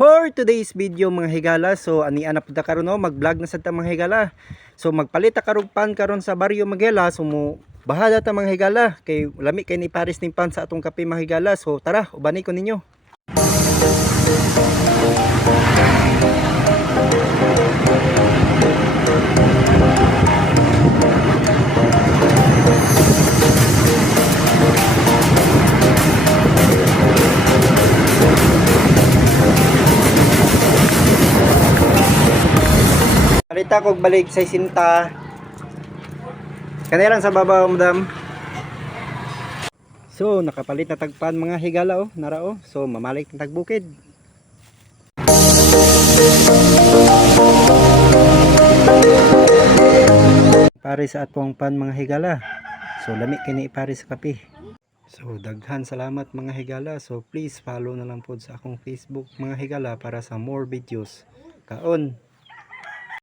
For today's video mga higala, so ani ana pud ta karon no, mag-vlog na sad ta mga higala. So magpalit ta karog pan karon sa baryo Magela, so mo bahada ta mga higala kay lami kay ni Paris ning pan sa atong kape mga higala. So tara, ubani ko ninyo. Palita kog balik sa sinta. Kanila lang sa baba, madam. So, nakapalit na tagpan mga higala oh, nara oh. So, mamalik na tagbukid. Pare sa atong pan mga higala. So, lami kini pare sa kape. So, daghan salamat mga higala. So, please follow na lang po sa akong Facebook mga higala para sa more videos. Kaon!